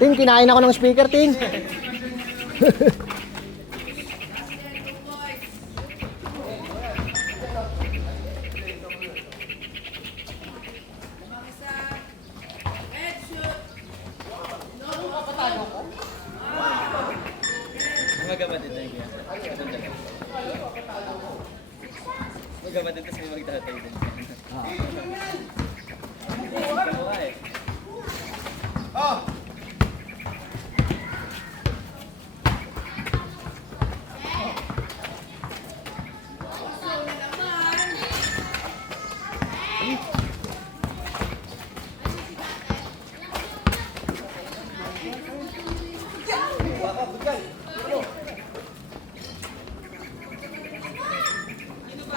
Tin, kinain ako ng speaker, Tin. Magkapatid na yan. Magkapatid kasi magtatay din.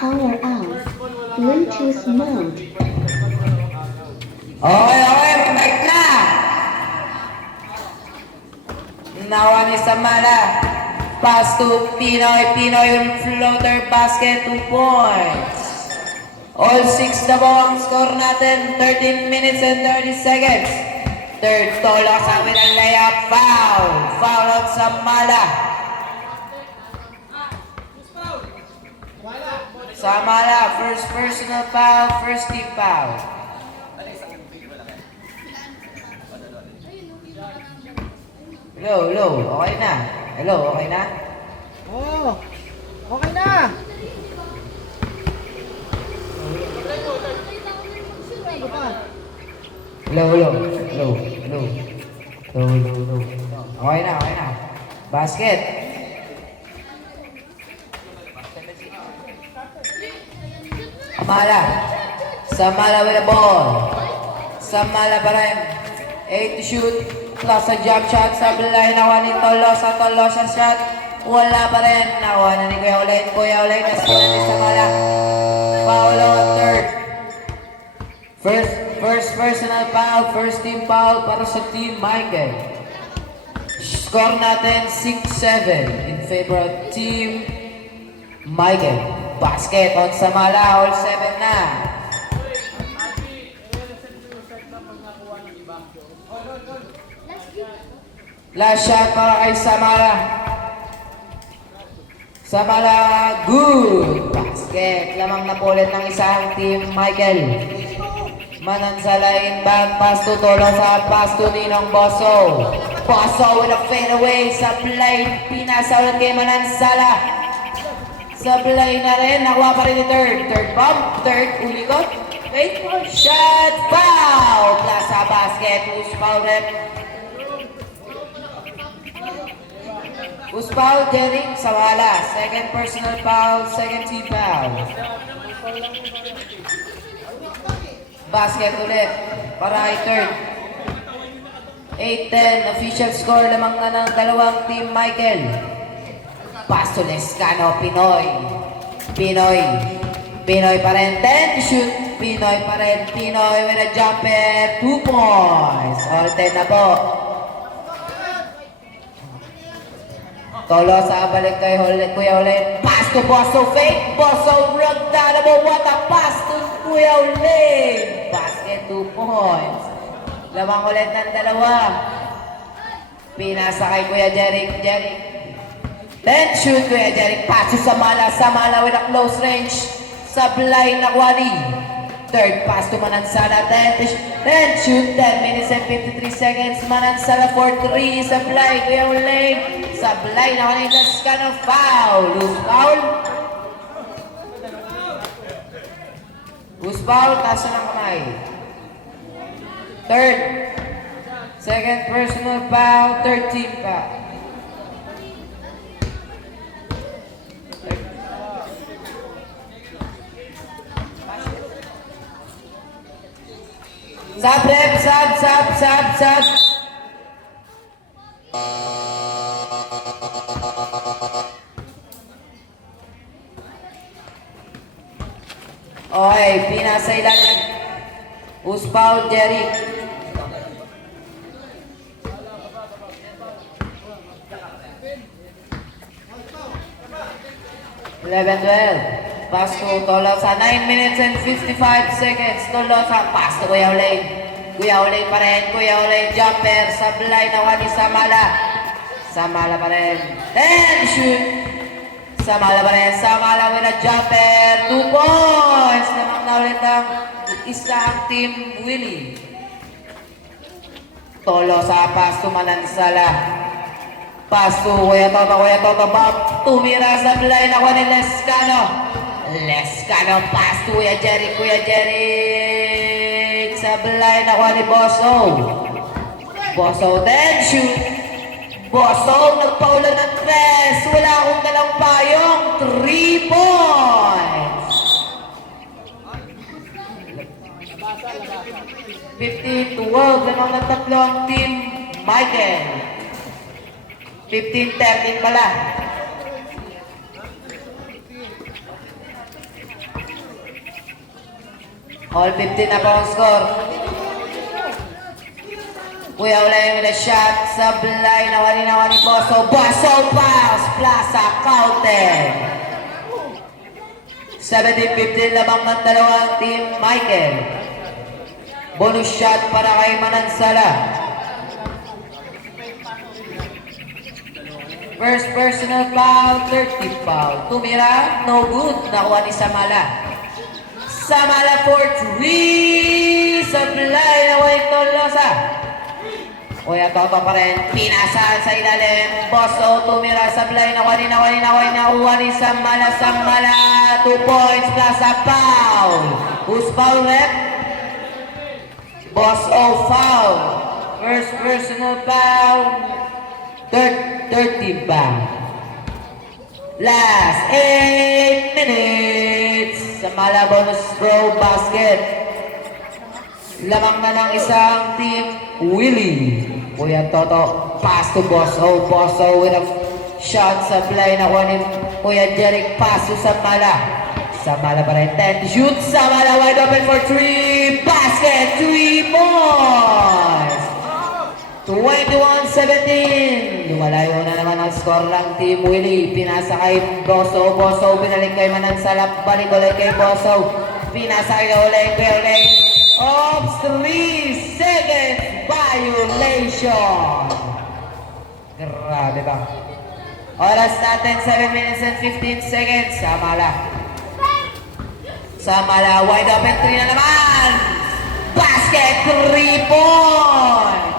Power off. Bluetooth mode. Okay, back na! Nawa ni Samara. Pass to Pinoy. Pinoy floater basket, 2 points. All 6 na po ang score natin. 13 minutes and 30 seconds. Third, Tolo sa amin ang layup. Foul. Foul on Samara. Samara, first personal foul, first team foul. Hello, okay na. Hello, okay na? Oh, okay na. Hello. Okay na. Basket. Samala with the ball. Samala pa rin. 8 to shoot. Plus a jump shot sa line. Nakuha ni Tolosa. Tolosa shot. Wala pa rin. Nakuha na ni Kuya Ulay. Nasa ni Samala. Foul on third. First personal foul. First team foul para sa Team Michael. Score natin 6-7 in favor of Team Michael. Basket on Samala. All 7 na. Last shot para kay Samala. Samala, good! Basket. Lamang na po ulit ng isang Team Michael. Manansala inbound. Pass to Tolosa. Pass to Ninong Bosso. Bosso with a fadeaway. Supply. Pinasa ulit kay Manansala. Supply na rin. Nakuha pa rin ni third. Third bump. Third. Ulikot. Wait. Shot. Foul! Plaza basket. Who's foul rin? Who's foul? Jering Samala. Second personal foul. Second team foul. Basket ulit. Para kay third. 8-10. Official score lamang na ng dalawang Team Michael. Pass to Lescano. Pinoy pa rin. 10 to shoot. Pinoy pa rin. Pinoy with a jumper. 2 points. All 10 na po. Tolosa balik kay Kuya Ulay. Pass to Bosso. Fake. Bosso ragdana mo. What a pass to Kuya Ulay. Basket 2 points. Lamang ulit ng dalawa. Pinasa kay Kuya Jeric. Then shoot Kuya Jeric. Pass to Samala. Samala with a close range. Sablay na Kwani. Third pass to Manansala. Then shoot. 10 minutes and 53 seconds. Manansala for 3. Sablay. Kuya Ulay. Sablay na kanina Lescano. Foul. Who's foul? Taas ng kamay. Third. Second personal foul. Third team foul. Sab, rep, sab. Okay, pinasa ilalim. Who's foul, Jerry? Eleven, 12. Pass to Tolosa. 9 minutes and 55 seconds. Tolosa. Pass to Kuya Olay. Kuya Olay pa rin. Kuya Olay. Jumper. Sablay. Nawa ni Samala. Samala pa rin. And shoot. Samala pa rin. Samala with a jumper. 2 points. Namang na ulit ang isang team Willie. Tolosa. Pass to Manansala. Pass to Kuya Toto, Bob. Tumira sa line ako ni Lescano. Lescano, pass to Kuya Jerry. Sa line ako ni Bosso. Bosso, then shoot. Bosso, nagpaulan ng 3. Wala akong dalang payong. 3 points. 15-12. Lamang ng tatlo ang team Michael. 15-13 pala. All 15 na po ang score. Kuya Ulay with a shot. Sablay. Nawali ni Bosso. Bosso pass. Plaza counter. 17-15 lamang ng dalawang team Michael. Bonus shot para kay Manansala. First personal foul, 30 foul. Tumira, no good. Nakuha ni Samala. Samala for 3. Sablay na Wayne Tolosa. Kuya Toto pa rin. Pinasa sa ilalim. Bosso, tumira. Sablay na nakuha ni Samala. Samala, 2 points plus a foul. Who's foul left? Bosso foul. First personal foul. 30 ba? Last 8 minutes. Samala bonus throw basket. Lamang na ng isang team Willie. Kuya Toto, pass to Bosso. Bosso with a shot sa play na kuha ni Kuya Jeric. Pass to Samala. Samala pa rin. 10 shoot. Samala wide open for 3. Basket. 3 points. 21-17. Lumalayo na naman ang score ng Team Willie. Pinasa kay Bosso. Bosso binalik kay Manansala. Balik ulit kay Bosso. Pinasa kay ulit. Oops, 3 seconds violation. Grabe ba? Oras natin 7 minutes and 15 seconds. Samala wide open 3 na naman. Basket, 3 points.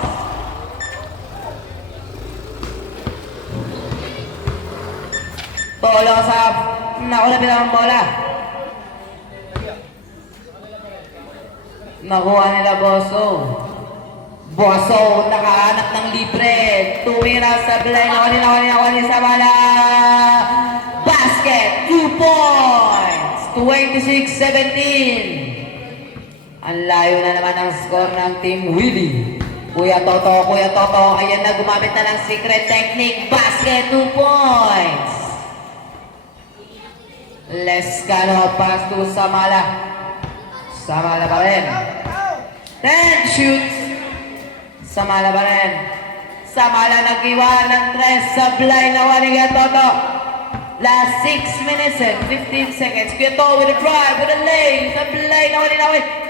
Tolosa, nakulapit ang bola. Nakuha nila Bosso. Bosso, nakahanap ng libre. Tumira sa blay. Nakuha ni Samala. Basket, 2 points. 26-17. Ang layo na naman ang score ng Team Willie. Kuya Toto. Ayan na, gumamit na ng secret technique. Basket, 2 points. Lescano, pass to Samala. Samala pa rin. 10 shoots. Samala pa rin. Samala nag-iwan ng 3. Sablay na Kuya Toto. Last 6 minutes and 15 seconds. Kuya Toto with a drive, with a lane. Sablay na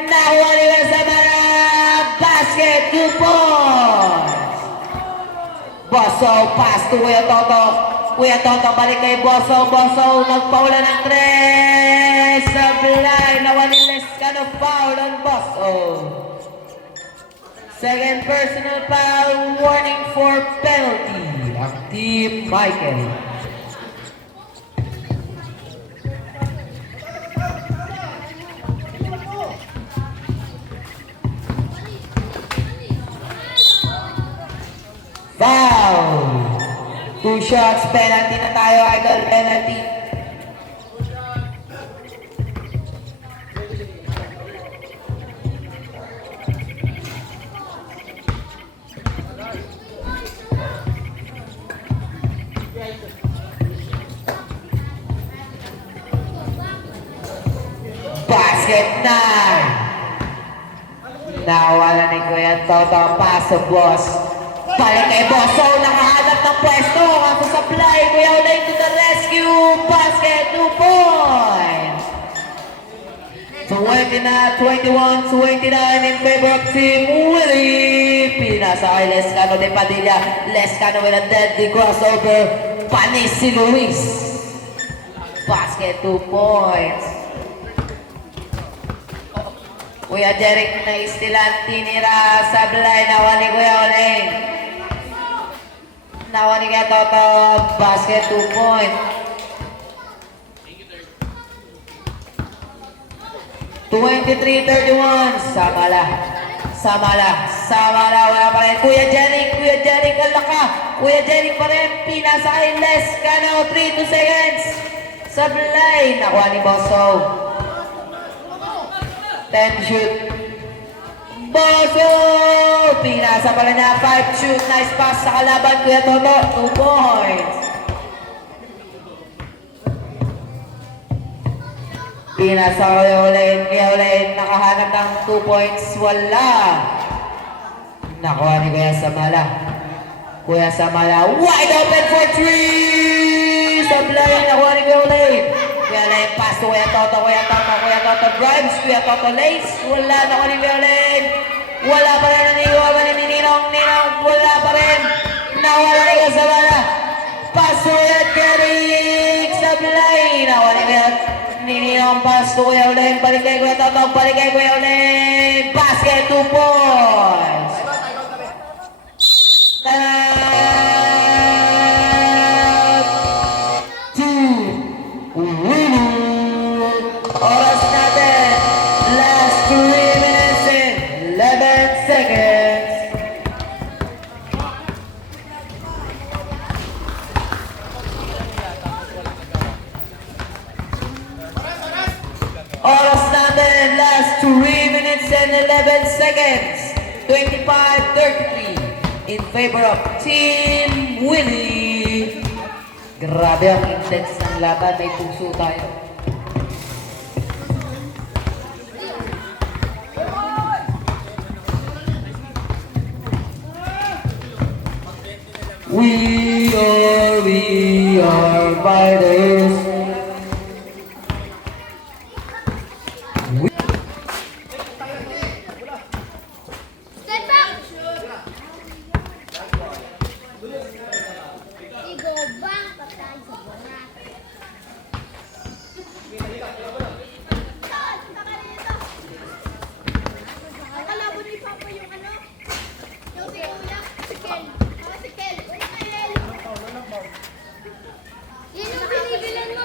nakuha ni Samala. Basket, 2 points. Bosso, pass to Kuya Toto. Kuya Toto, balik kay Bosso. Bosso, nagpaula ng 3. Sablay, nawali Lescano, foul on Bosso. Second personal foul, warning for penalty. Ang Team Michael. Foul. 2 shots, penalty na tayo, idol, penalty. Basket 9. Nawala ni Kuya Toto. Pasok, boss. Balik kay Bosso. Nakahanap ng pwesto. Kaso supply. Kuya Olay to the rescue. Basket 2 points. 21-29 in favor of Team Willie. Pinasa kay Lescano de Padilla. Lescano with a deadly crossover. Panis si Luis. Basket 2 points. Kuya Jeric na istilan. Tinira sa blind. Nawa ni Kuya Oleng. Nawa ni Kuya Toto. Basket 2 points. 23-31. Samala, wala pa rin. Kuya Jeric ang laka. Kuya Jeric pa rin. Pinasa kay Lescano. 3 seconds. Sablay. Nakuha ni Bosso. 10 shoot. Bosso! Pinasa pala niya. 5 shoot. Nice pass sa kalaban. Kuya Toto. 2 points. Pinasa Kuya Ulen, nakahanap ng 2 points, wala. Nakuha ni Kuya Samala, wide open for 3! Sablay, nakuha ni Kuya Ulen. Kuya Ulen, pass to Kuya Toto, drives, Kuya Toto lays, wala, nakuha ni Kuya Ulen. Wala pa rin, naniiwaman ni Ninong, wala pa rin. Nawala ni Kuya Samala. Pass to Kuya Jeric, Sablay, nakuha ni Kuya Ninong pass to Kuya Ulen, balik kay Kuya Toto, basket 2 points. Oras natin, last 3 minutes and 11 seconds. Oras natin, last 3 minutes and 11 seconds. 25-33 in favor of Team Willie. Grabe ang intense ng laban. May puso tayo. We are fighters. Step back! Igo bang patay sa bola? Akala mo ni Papa yung ano? Yung si Kuya? Si Kel. Si Kel. Yan yung binibilan mo.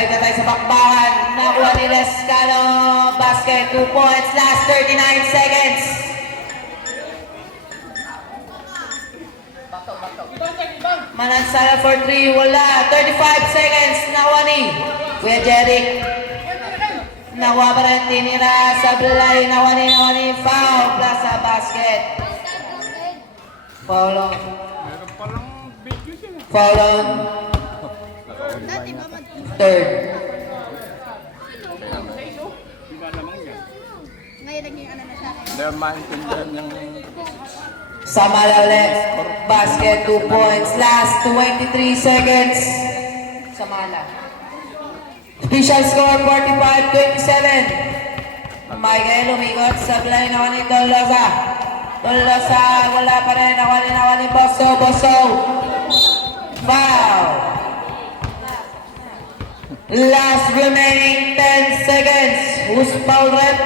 balik na tayo sa bakbakan. Nakuha ni Lescano. Basket, 2 points. Last 39 seconds. Manansala for 3. Wala. 35 seconds. Nakuha ni Kuya Jeric. Nakuha pa rin. Tinira sa Blay. Nakuha ni. Foul. Plus sa basket. Foul on. Foul on. Dati ba mag... Third. Ngayon naging ano na siya. Samala ulit. Basket, 2 points. Last 23 seconds. Samala. Official score, 45-27. Michael umikot sa line naman ni Tolosa. Tolosa, wala pa rin. Nakuha ni Bosso. Foul. Last remaining 10 seconds. Who's foul rep?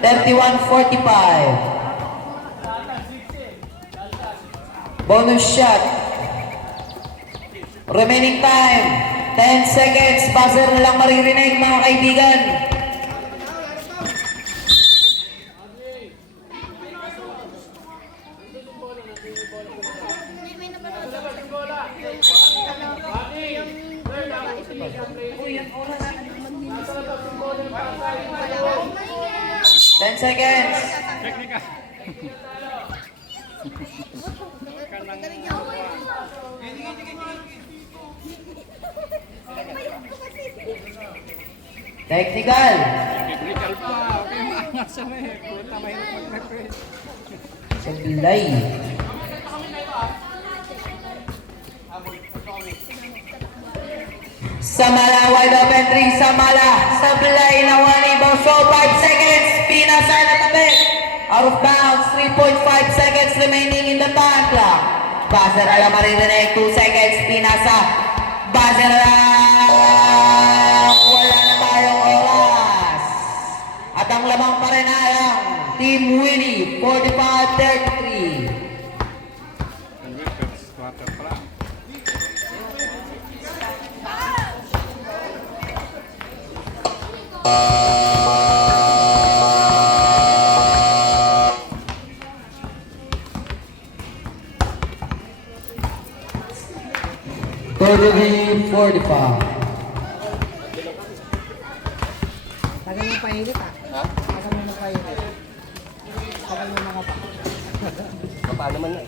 $31.45. Bonus shot. Remaining time, 10 seconds. Buzzer na lang maririnig mga kaibigan. May napanood ako sa yung babae sumigaw. Magninis yun. 10 seconds. Magaling niya ako eh. Technical. Sa bilay. Samala, wide open 3. Samala, sa bilay na 1 Bosso, 5 seconds. Pinasa na tabi. Out of bounds, 3.5 seconds remaining in the time clock. Buzzer na lang maririnig, 2 seconds. Pinasa. Buzzer na lang. Wala na tayong oras. At ang lamang pa rin ay ang Team Winnie, 45-33. Totally 45. Tagal mo painit ah. Tagal mo painit. Tagal mo nakapa. Paano man na?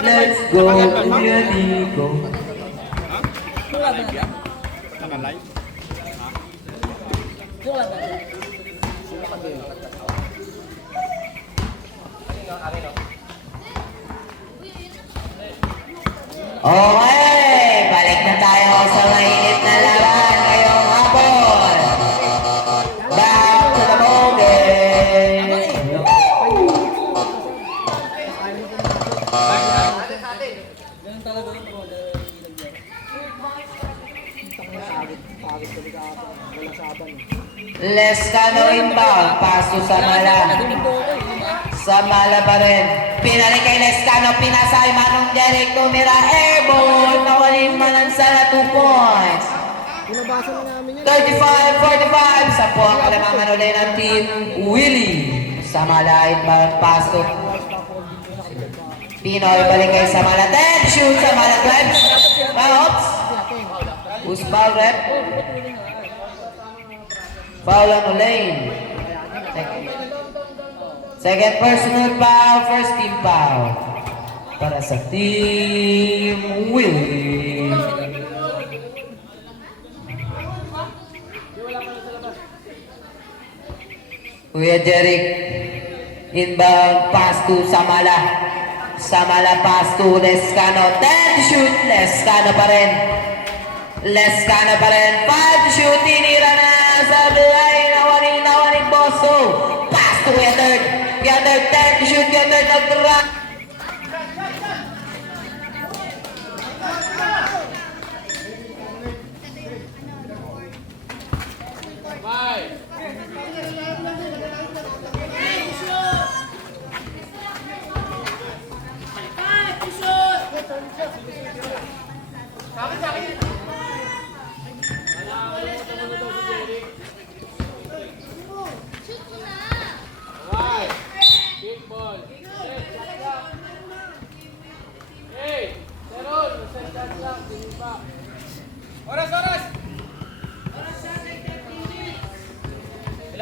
Let's go, Amigo. Okay, balik na tayo sa mainit na laban ngayong hapon. Back to the ball game. Lescano inbound, paso sa Mala. Sa Mala pa rin. Pinalik kay Lescano, pinasay Manong Jeric, tumira airborne, nawalin Manansala 2 points. Pinabasa na namin yun. 35-45, sa po ang kalamangan ulit ng Team Willie. Sa Mala inbound, paso. Pinoy balik kay sa Mala. 10 shoot sa Mala drive. Oops. Who's foul rep? Foul on Ulaine. Second personal foul, first team foul. Para sa Team Willie. Kuya Jeric. Inbound pass to Samala. Samala pass to Lescano. 10 shoot, Lescano pa rin. Lescano pa rin. 5 shoot, tinira na sa line. Nawaning Bosso. Pass to Kuya Third. Kuya Third, 10 shoot, Kuya Third nag-run.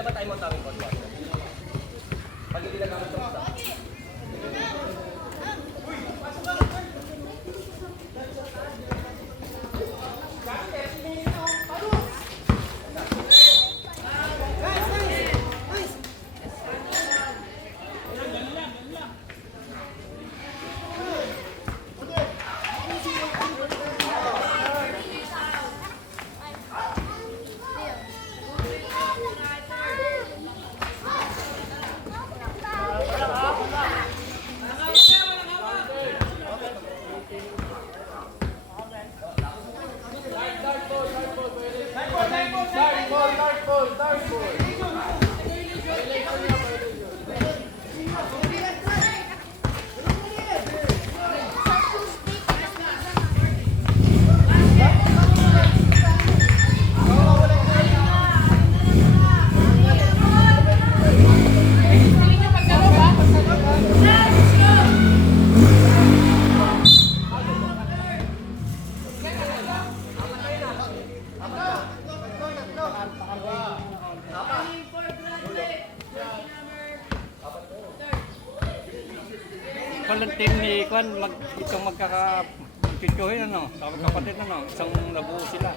ba tayo mo tawing cold water? Pag hindi nagamit ng stock. Walang team ni Kwan, isang magkakapituhin, ano, kapatid, ano, isang nabuo sila.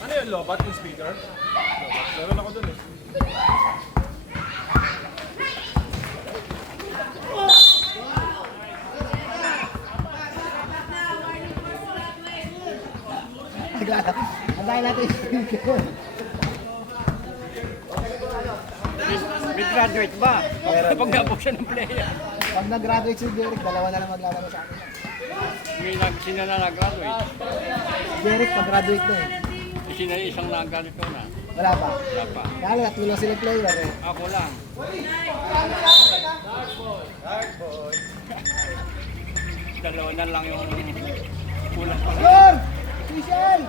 Ano yun, lobat yung speaker? Lobat. Meron ako dun eh. Antayin natin yung speaker. May graduate ba? Pag napok siya ng player. Pag nag-graduate si Derek, dalawa na lang maglalaro sa akin. May sino na nag-graduate. Derek, pag-graduate na eh. Sino isang nag-ganito na. Wala pa. Wala pa. Kaya lang, natulong sila player eh. Ako lang. Dalawa na lang yung kulang pa. Yun! Official!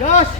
Josh!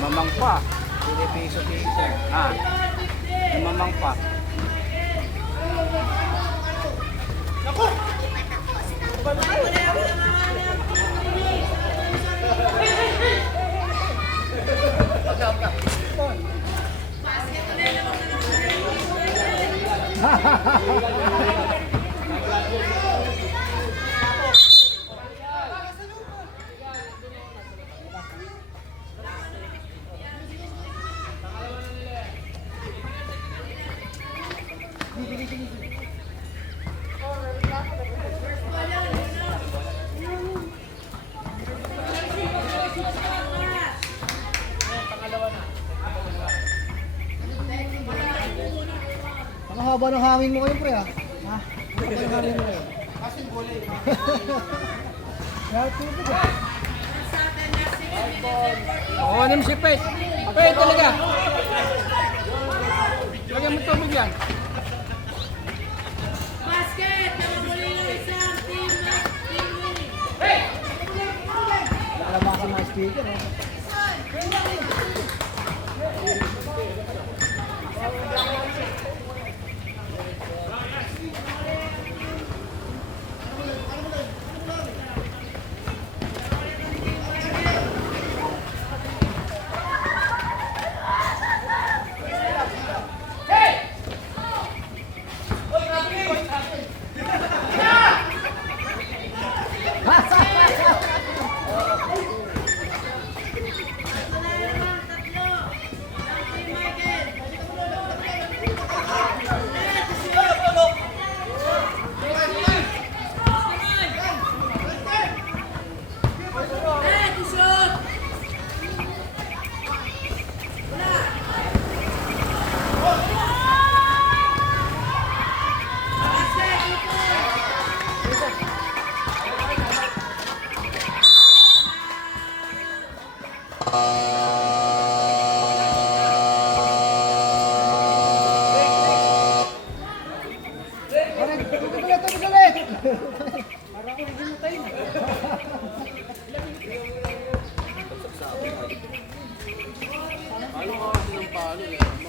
Namamang pa. Piso-piso. Ah. Namamang pa. Ang haba ng hangin mo kayo, pre, ah. Ha? Ang haba ng hangin mo kayo. Kasi gulay. Oo, ano si Pet? Pet talaga. Lagyan mo tubig yan. Basket! Namamuli ng isang team na team winning. Nalamasan ng speaker, eh.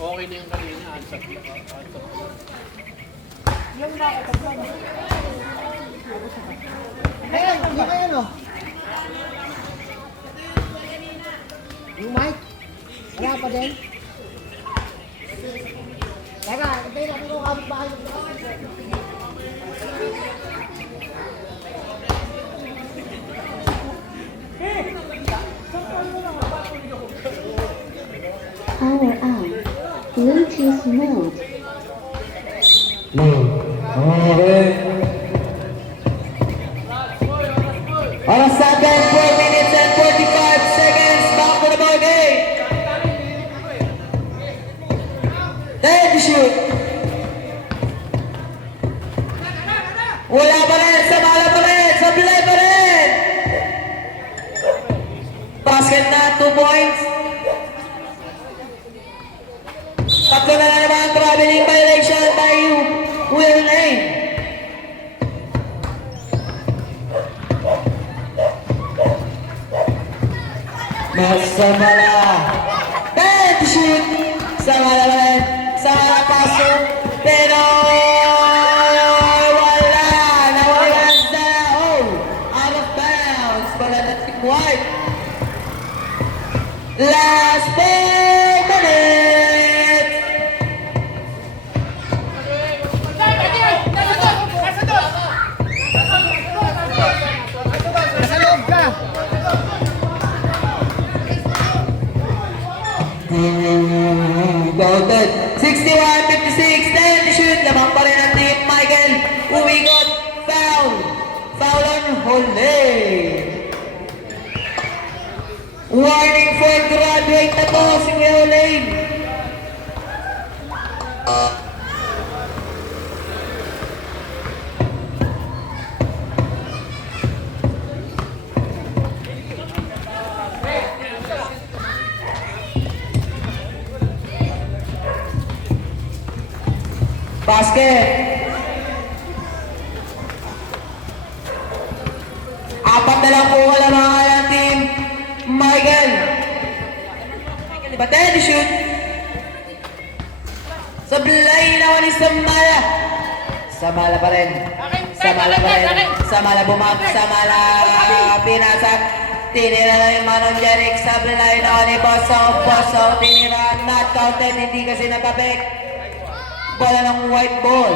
Okay na yung kanina. Ansap na. Ayan, yung kayo, no? Yung mic? Wala pa din? Teka, hintayin natin kung kapit ba kayo. Power on. Bluetooth mode. Okay. Oras natin, 4 minutes and 45 seconds. Back to the ball game. Time to shoot. Wala pa rin, sa bala pa rin, sa play pa rin. Basket na, 2 points. Tatlo na naman, traveling violation by Will Lane. Masamala. Time to shoot. Samala pa rin. Samala paso. Pero wala. Nawalan sa out of bounds. Wala na Team White. Last 4 minutes. Nasa loob ka! Voted 61-56, 10 to shoot. Lamang pa rin ang team Michael. Umigot. Foul. Foul on Hole. Warning for graduate na to si Will Lane. Basket. Apat na lang po kalamangan ng team Michael. Batay to shoot. Sablay naman ni Samala. Samala pa rin. Samala pa rin. Samala bumag. Samala pinasak. Tinira na yung Manong Jeric. Sablay naman ni Bosso. Bosso tinira. Not counted. Hindi kasi natabik. Bola ng white ball.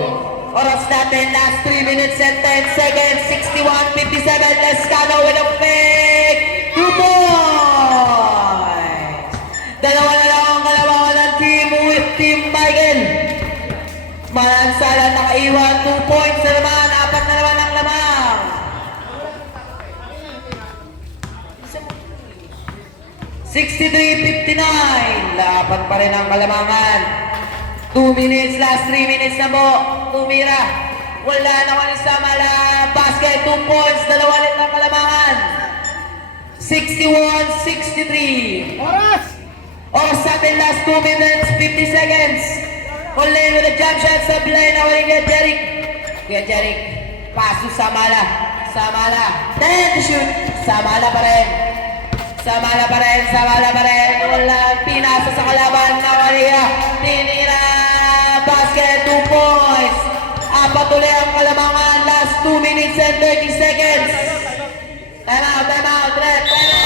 Oras natin. Last 3 minutes and 10 seconds. 61-57. Lescano with a fake. 2 points. Dalawa na lang ang kalabangan ng Team Michael. Manansala nakaiwan, 2 points na naman, 4 na naman ang lamang. $63.59, lapat pa rin ang kalamangan. 2 minutes, last 3 minutes na po, tumira. Wala naman sa mala, basket, 2 points, dalawa ulit ang kalamangan. 61-63. Oras sa atin, last 2 minutes, 50 seconds. Online with a jump shot sa blind na waling Jeric. Kuya Jeric, paso Samala. Samala, 10 to shoot. Samala pa rin. Samala pa rin, Samala pa rin. Wala, pinasa sa kalaban na Maria. Tinira, basket, 2 points. Apat ulit ang kalamangan, last 2 minutes and 30 seconds. Time out, red, time out.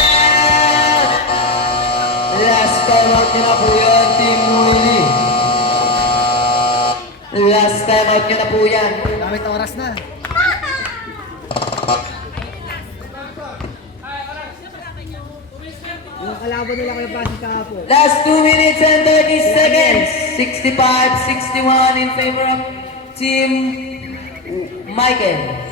Last time out nyo na po yan, Team Willie. Last time out nyo na po yan. Gamit na oras na. Yung kalaban nila kalabasin kahapon. Last 2 minutes and 30 seconds. 65-61 in favor of Team Michael.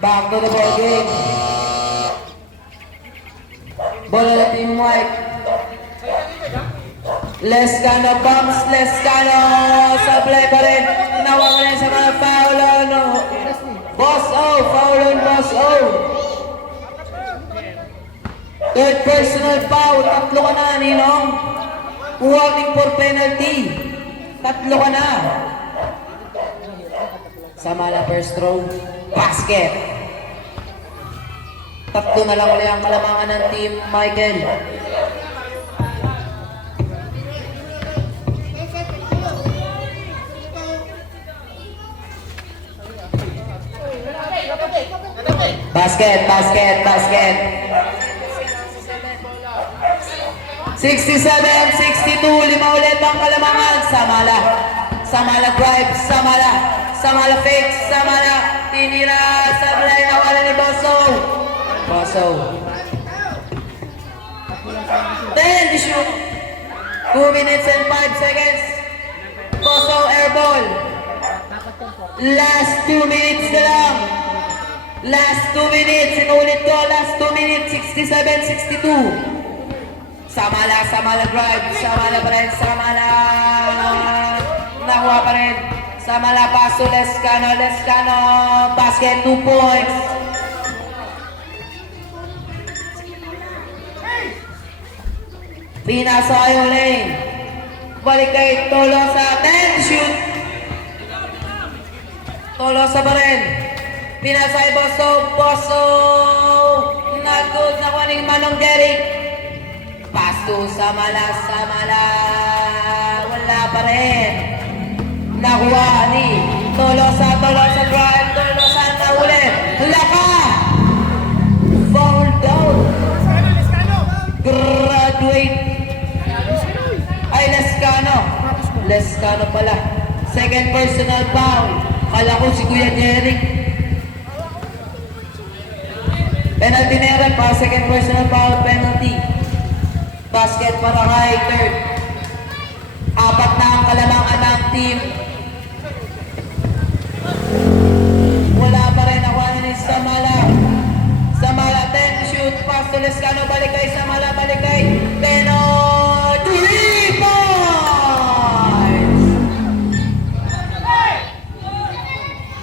Back to the ball game. Bola na Team White. Lescano bumps, Lescano sa play pa rin. Nawag na sa mga foul on Boss O, foul on Boss O. Third personal foul, 3 ka na, Ninong. Warning for penalty. 3 ka na. Samala first throw, basket. 3 na lang ulit ang kalamangan ng Team Michael. Basket, basket, basket. 67-62, 5 ulit ang kalamangan. Samala. Samala drive, Samala. Samala fake, Samala. Tinira, sablay na wala ni Bosso. Bosso. 10 to shoot. 2 minutes and 5 seconds. Bosso airball. Last 2 minutes na lang. Last 2 minutes, inulit ko, last 2 minutes, 67-62. Samala, Samala drive, Samala pa rin, Samala. Nakuha pa rin. Samala paso, Lescano, Lescano, basket, 2 points. Pinasa kayo lane. Balik kay Tolosa, 10 shoot. Tolosa pa rin. Pinasa kay Bosso, Bosso. Not good, nakuha ni Manong Jeric. Paso, Samala, Samala. Wala pa rin. Nakuha ni Tolosa, Tolosa drive, Tolosa na ulit. Laka! Foul down. Graduate. Ay, Lescano. Lescano pala. Second personal foul. Kala ko si Kuya Jeric. Penalty meron pa, second personal foul penalty. Basket para kay third. 4 na ang kalamangan ng team. Wala pa rin ako ni Samala. Samala 10 shoot, pass to Lescano, balik kay Samala, balik kay Beno. 3 points!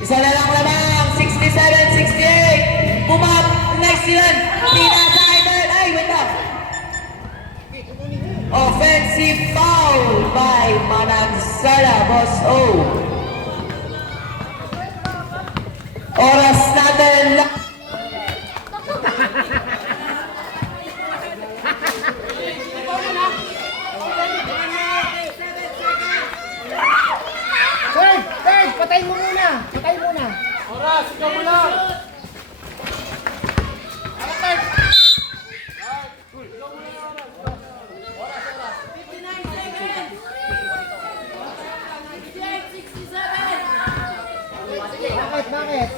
Isa na lang lamang, 67-68. Bumab, nice yun. Pinasa kay third. Ay, wait lang. Offensive foul by Manansala, Boss O. patayin mo muna. Patayin muna. Oras, ikaw mo lang. Bakit?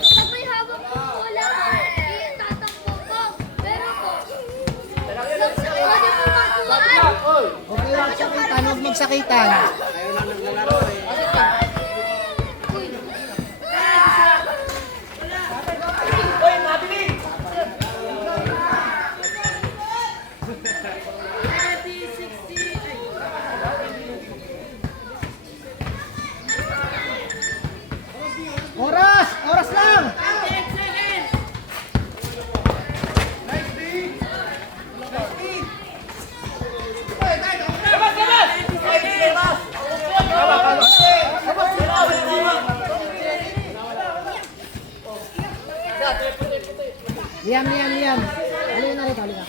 Pag may hawak po wala po, tatakbo po. Pero po, pwede po makuhaan. Okay lang sakitan, huwag magsakitan. Oras! Oras lang! Liam. Halika na rito, halika.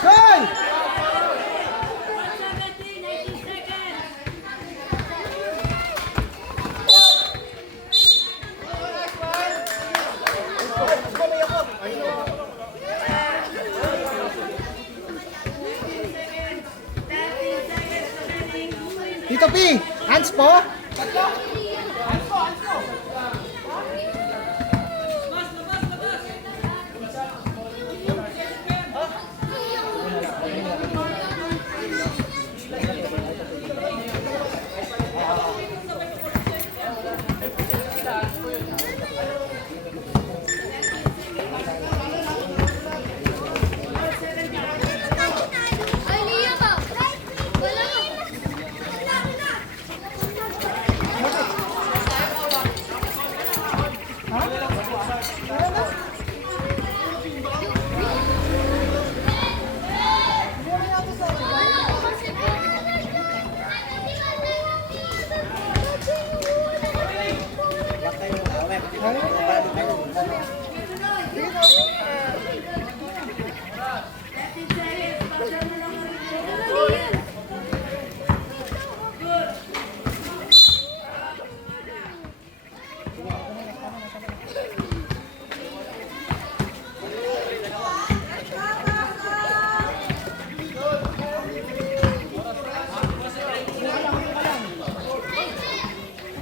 Goal! Tito P, hands po. Ay, Liam ba? Wala.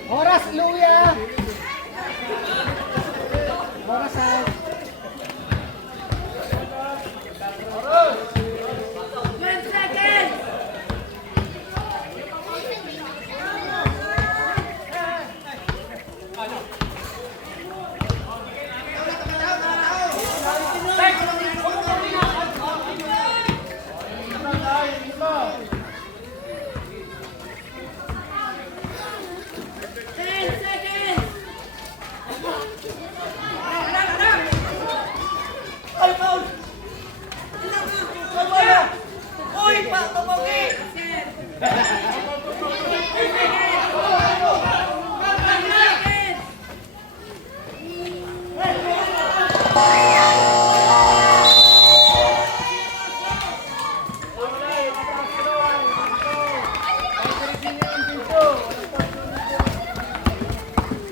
Oras, Luya!